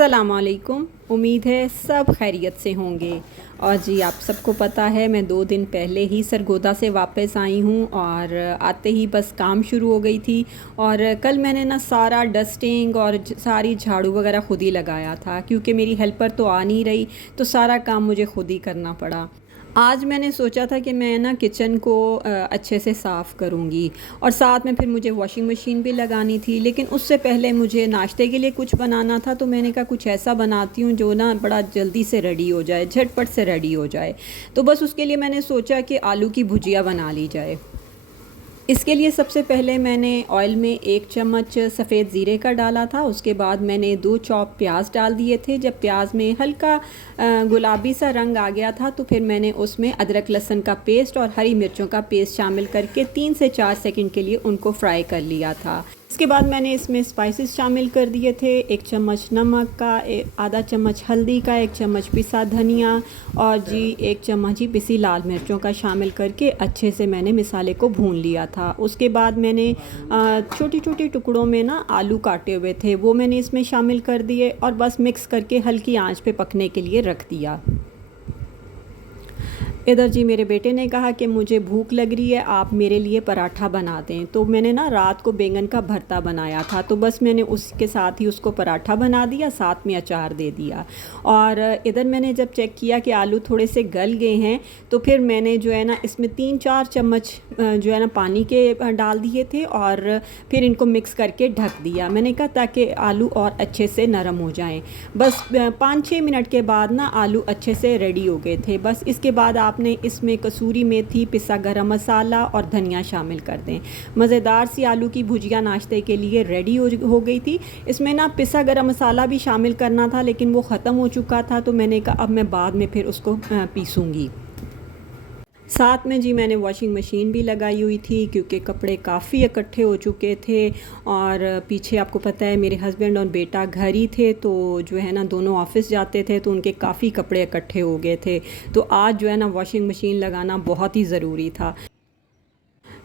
अस्सलामुअलैकुम। उम्मीद है सब खैरियत से होंगे। और जी आप सबको पता है मैं 2 दिन पहले ही सरगोदा से वापस आई हूँ और आते ही बस काम शुरू हो गई थी। और कल मैंने ना सारा डस्टिंग और सारी झाड़ू वगैरह ख़ुद ही लगाया था, क्योंकि मेरी हेल्पर तो आ नहीं रही, तो सारा काम मुझे ख़ुद ही करना पड़ा। आज मैंने सोचा था कि मैं ना किचन को अच्छे से साफ़ करूँगी और साथ में फिर मुझे वॉशिंग मशीन भी लगानी थी, लेकिन उससे पहले मुझे नाश्ते के लिए कुछ बनाना था। तो मैंने कहा कुछ ऐसा बनाती हूँ जो ना बड़ा जल्दी से रेडी हो जाए, झटपट से रेडी हो जाए। तो बस उसके लिए मैंने सोचा कि आलू की भुजिया बना ली जाए। इसके लिए सबसे पहले मैंने ऑयल में 1 चम्मच सफ़ेद ज़ीरे का डाला था। उसके बाद मैंने 2 चॉप प्याज डाल दिए थे। जब प्याज में हल्का गुलाबी सा रंग आ गया था तो फिर मैंने उसमें अदरक लहसुन का पेस्ट और हरी मिर्चों का पेस्ट शामिल करके 3 से 4 सेकंड के लिए उनको फ्राई कर लिया था। इसके बाद मैंने इसमें स्पाइसेस शामिल कर दिए थे। 1 चम्मच नमक का, आधा चम्मच हल्दी का, 1 चम्मच पिसा धनिया और जी 1 चम्मच ही पिसी लाल मिर्चों का शामिल करके अच्छे से मैंने मिसाले को भून लिया था। उसके बाद मैंने छोटी छोटी टुकड़ों में ना आलू काटे हुए थे, वो मैंने इसमें शामिल कर दिए और बस मिक्स करके हल्की आंच पे पकने के लिए रख दिया। इधर जी मेरे बेटे ने कहा कि मुझे भूख लग रही है, आप मेरे लिए पराठा बना दें। तो मैंने ना रात को बैंगन का भरता बनाया था, तो बस मैंने उसके साथ ही उसको पराठा बना दिया, साथ में अचार दे दिया। और इधर मैंने जब चेक किया कि आलू थोड़े से गल गए हैं तो फिर मैंने जो है ना इसमें 3-4 चम्मच जो है ना पानी के डाल दिए थे और फिर इनको मिक्स करके ढक दिया। मैंने कहा ताकि आलू और अच्छे से नरम हो जाएं। बस 5-6 मिनट के बाद ना आलू अच्छे से रेडी हो गए थे। बस इसके बाद आपने इसमें कसूरी मेथी, पिसा गरम मसाला और धनिया शामिल कर दें। मज़ेदार सी आलू की भुजिया नाश्ते के लिए रेडी हो गई थी। इसमें ना पिसा गरम मसाला भी शामिल करना था, लेकिन वो ख़त्म हो चुका था, तो मैंने कहा अब मैं बाद में फिर उसको पीसूँगी। साथ में जी मैंने वॉशिंग मशीन भी लगाई हुई थी, क्योंकि कपड़े काफ़ी इकट्ठे हो चुके थे। और पीछे आपको पता है मेरे हस्बैंड और बेटा घर ही थे, तो जो है ना दोनों ऑफिस जाते थे, तो उनके काफ़ी कपड़े इकट्ठे हो गए थे। तो आज जो है ना वॉशिंग मशीन लगाना बहुत ही ज़रूरी था।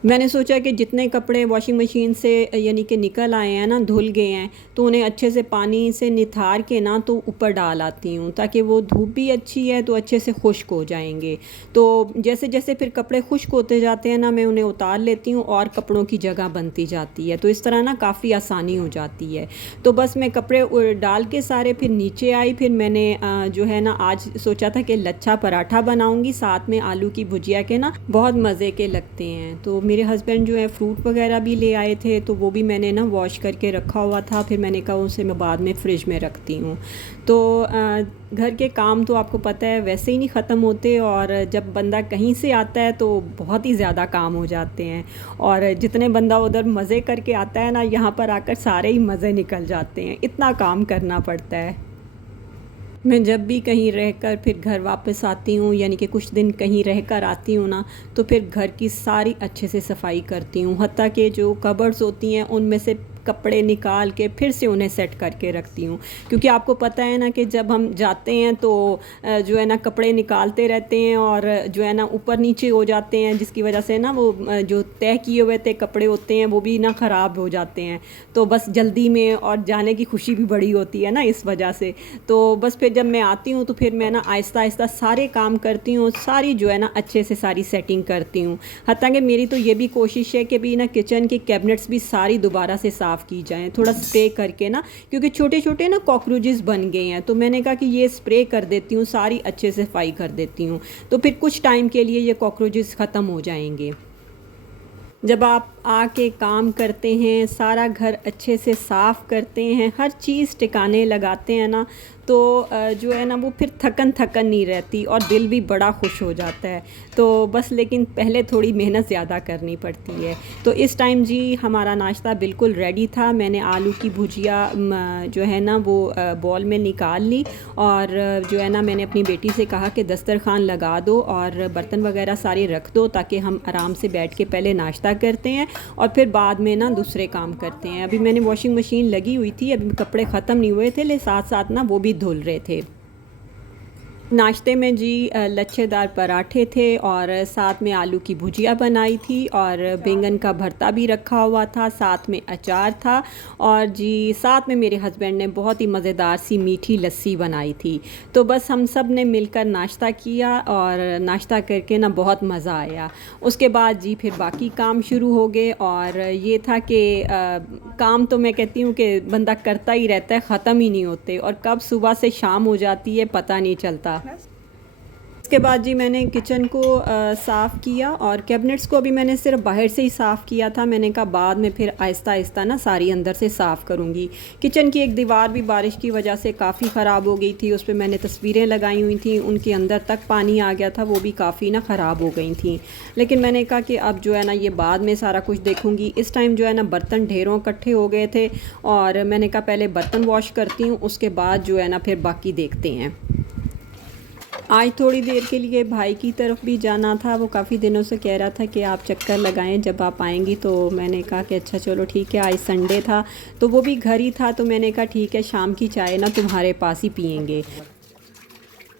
मैंने सोचा कि जितने कपड़े वॉशिंग मशीन से यानी कि निकल आए हैं ना, धुल गए हैं, तो उन्हें अच्छे से पानी से निथार के ना तो ऊपर डाल आती हूँ, ताकि वो धूप भी अच्छी है तो अच्छे से खुश्क हो जाएंगे। तो जैसे जैसे फिर कपड़े खुश्क होते जाते हैं ना, मैं उन्हें उतार लेती हूँ और कपड़ों की जगह बनती जाती है। तो इस तरह ना काफ़ी आसानी हो जाती है। तो बस मैं कपड़े डाल के सारे फिर नीचे आई। फिर मैंने जो है ना आज सोचा था कि लच्छा पराठा बनाऊँगी साथ में आलू की भुजिया के, ना बहुत मज़े के लगते हैं। तो मेरे हस्बैंड जो है फ्रूट वगैरह भी ले आए थे, तो वो भी मैंने ना वॉश करके रखा हुआ था। फिर मैंने कहा उसे मैं बाद में फ़्रिज में रखती हूँ। तो घर के काम तो आपको पता है वैसे ही नहीं ख़त्म होते, और जब बंदा कहीं से आता है तो बहुत ही ज़्यादा काम हो जाते हैं। और जितने बंदा उधर मज़े करके आता है ना, यहाँ पर आकर सारे ही मज़े निकल जाते हैं, इतना काम करना पड़ता है। मैं जब भी कहीं रहकर फिर घर वापस आती हूँ, यानी कि कुछ दिन कहीं रहकर आती हूँ ना, तो फिर घर की सारी अच्छे से सफाई करती हूँ। हत्ता कि जो कबर्ड्स होती हैं उनमें से कपड़े निकाल के फिर से उन्हें सेट करके रखती हूँ, क्योंकि आपको पता है ना कि जब हम जाते हैं तो जो है ना कपड़े निकालते रहते हैं और जो है ना ऊपर नीचे हो जाते हैं, जिसकी वजह से ना वो जो तय किए हुए थे कपड़े होते हैं वो भी ना ख़राब हो जाते हैं। तो बस जल्दी में और जाने की खुशी भी बड़ी होती है ना, इस वजह से। तो बस फिर जब मैं आती हूँ तो फिर मैं ना आहिस्ता आहिस्ता सारे काम करती हूँ, सारी जो है ना अच्छे से सारी सेटिंग करती हूँ। हत्ता कि मेरी तो ये भी कोशिश है कि भी ना किचन की कैबिनेट्स भी सारी दोबारा से साफ़ की जाएं, थोड़ा स्प्रे करके ना, क्योंकि छोटे छोटे ना कॉकरोचेस बन गए हैं। तो मैंने कहा कि ये स्प्रे कर देती हूँ, सारी अच्छे से सफाई कर देती हूँ, तो फिर कुछ टाइम के लिए ये कॉकरोचेस ख़त्म हो जाएंगे। जब आप आके काम करते हैं, सारा घर अच्छे से साफ़ करते हैं, हर चीज़ ठिकाने लगाते हैं ना, तो जो है ना वो फिर थकन नहीं रहती और दिल भी बड़ा खुश हो जाता है। तो बस लेकिन पहले थोड़ी मेहनत ज़्यादा करनी पड़ती है। तो इस टाइम जी हमारा नाश्ता बिल्कुल रेडी था। मैंने आलू की भुजिया जो है ना वो बॉल में निकाल ली, और जो है ना मैंने अपनी बेटी से कहा कि दस्तरखान लगा दो और बर्तन वगैरह सारे रख दो, ताकि हम आराम से बैठ के पहले नाश्ता करते हैं और फिर बाद में ना दूसरे काम करते हैं। अभी मैंने वॉशिंग मशीन लगी हुई थी, अभी कपड़े ख़त्म नहीं हुए थे, ले साथ साथ ना वो भी धुल रहे थे। नाश्ते में जी लच्छेदार पराठे थे और साथ में आलू की भुजिया बनाई थी और बैंगन का भरता भी रखा हुआ था, साथ में अचार था और जी साथ में मेरे हस्बैंड ने बहुत ही मज़ेदार सी मीठी लस्सी बनाई थी। तो बस हम सब ने मिलकर नाश्ता किया और नाश्ता करके ना बहुत मज़ा आया। उसके बाद जी फिर बाकी काम शुरू हो गए और ये था कि काम तो मैं कहती हूँ कि बंदा करता ही रहता है, ख़त्म ही नहीं होते और कब सुबह से शाम हो जाती है पता नहीं चलता। उसके बाद जी मैंने किचन को साफ़ किया और कैबिनेट्स को अभी मैंने सिर्फ बाहर से ही साफ़ किया था। मैंने कहा बाद में फिर आहिस्ता आहिस्ता ना सारी अंदर से साफ़ करूँगी। किचन की एक दीवार भी बारिश की वजह से काफ़ी ख़राब हो गई थी, उस पर मैंने तस्वीरें लगाई हुई थी, उनके अंदर तक पानी आ गया था, वो भी काफ़ी ना ख़राब हो गई थी। लेकिन मैंने कहा कि अब जो है ना ये बाद में सारा कुछ देखूँगी। इस टाइम जो है ना बर्तन ढेरों इकट्ठे हो गए थे और मैंने कहा पहले बर्तन वॉश करती हूँ, उसके बाद जो है ना फिर बाकी देखते हैं। आज थोड़ी देर के लिए भाई की तरफ भी जाना था, वो काफ़ी दिनों से कह रहा था कि आप चक्कर लगाएं जब आप आएंगी। तो मैंने कहा कि अच्छा चलो ठीक है, आज संडे था तो वो भी घर ही था, तो मैंने कहा ठीक है शाम की चाय ना तुम्हारे पास ही पियेंगे।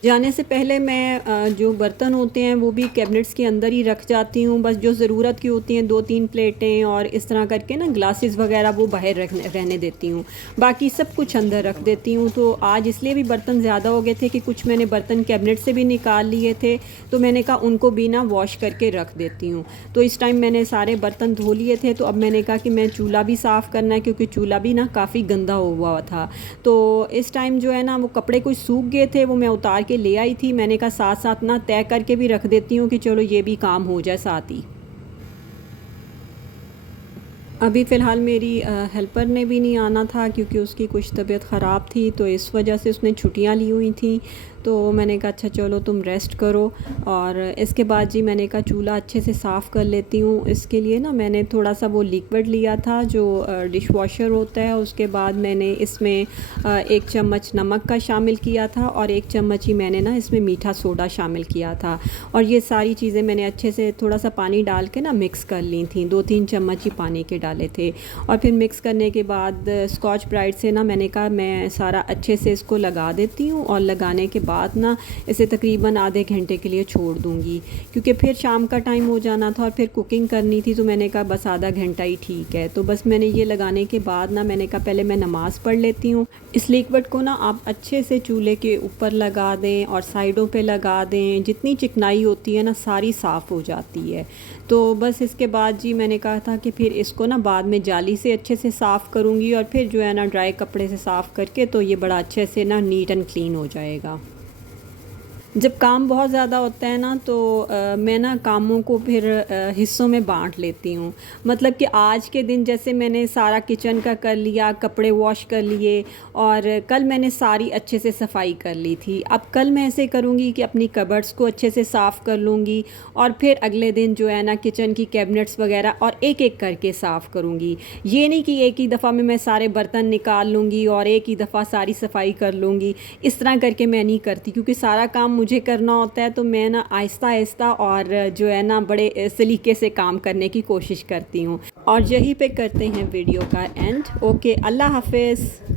जाने से पहले मैं जो बर्तन होते हैं वो भी कैबिनेट्स के अंदर ही रख जाती हूँ। बस जो ज़रूरत की होती हैं 2-3 प्लेटें और इस तरह करके ना ग्लासेस वगैरह वो बाहर रहने देती हूँ, बाकी सब कुछ अंदर रख देती हूँ। तो आज इसलिए भी बर्तन ज़्यादा हो गए थे कि कुछ मैंने बर्तन कैबिनेट से भी निकाल लिए थे, तो मैंने कहा उनको भी ना वॉश करके रख देती हूँ। तो इस टाइम मैंने सारे बर्तन धो लिए थे, तो अब मैंने कहा कि मैं चूल्हा भी साफ़ करना है क्योंकि चूल्हा भी ना काफ़ी गंदा हुआ था। तो इस टाइम जो है ना वो कपड़े कुछ सूख गए थे, वो मैं उतार के ले आई थी। मैंने कहा साथ साथ ना तय करके भी रख देती हूँ कि चलो ये भी काम हो जाए साथ ही। अभी फ़िलहाल मेरी हेल्पर ने भी नहीं आना था क्योंकि उसकी कुछ तबीयत ख़राब थी, तो इस वजह से उसने छुट्टियां ली हुई थी। तो मैंने कहा अच्छा चलो तुम रेस्ट करो। और इसके बाद जी मैंने कहा चूल्हा अच्छे से साफ़ कर लेती हूँ। इसके लिए ना मैंने थोड़ा सा वो लिक्विड लिया था जो डिश वॉशर होता है, उसके बाद मैंने इसमें 1 चम्मच नमक का शामिल किया था और 1 चम्मच ही मैंने ना इसमें मीठा सोडा शामिल किया था। और ये सारी चीज़ें मैंने अच्छे से थोड़ा सा पानी डाल के ना मिक्स कर ली थी, 2-3 चम्मच ही पानी के डाले थे। और फिर मिक्स करने के बाद स्कॉच ब्राइट से ना मैंने कहा मैं सारा अच्छे से इसको लगा देती हूँ और लगाने के बाद ना इसे तकरीबन आधे घंटे के लिए छोड़ दूँगी क्योंकि फिर शाम का टाइम हो जाना था और फिर कुकिंग करनी थी। तो मैंने कहा बस आधा घंटा ही ठीक है। तो बस मैंने ये लगाने के बाद ना मैंने कहा पहले मैं नमाज़ पढ़ लेती हूँ। इस लिक्विड को ना आप अच्छे से चूल्हे के ऊपर लगा दें और साइडों पे लगा दें, जितनी चिकनाई होती है ना सारी साफ़ हो जाती है। तो बस इसके बाद जी मैंने कहा था कि फिर इसको ना बाद में जाली से अच्छे से साफ़ करूँगी और फिर जो है ना ड्राई कपड़े से साफ़ करके तो ये बड़ा अच्छे से ना नीट एंड क्लीन हो जाएगा। जब काम बहुत ज़्यादा होता है ना तो मैं ना कामों को फिर हिस्सों में बांट लेती हूँ। मतलब कि आज के दिन जैसे मैंने सारा किचन का कर लिया, कपड़े वॉश कर लिए और कल मैंने सारी अच्छे से सफाई कर ली थी। अब कल मैं ऐसे करूँगी कि अपनी कबर्ड्स को अच्छे से साफ़ कर लूँगी और फिर अगले दिन जो है ना किचन की कैबिनेट्स वगैरह और एक एक करके साफ़ करूँगी। ये नहीं कि एक ही दफ़ा में मैं सारे बर्तन निकाल लूँगी और एक ही दफ़ा सारी सफाई कर लूँगी। इस तरह करके मैं नहीं करती क्योंकि सारा काम मुझे करना होता है, तो मैं ना आहिस्ता आहिस्ता और जो है ना बड़े सलीके से काम करने की कोशिश करती हूँ। और यहीं पे करते हैं वीडियो का एंड। ओके, अल्लाह हाफिज़।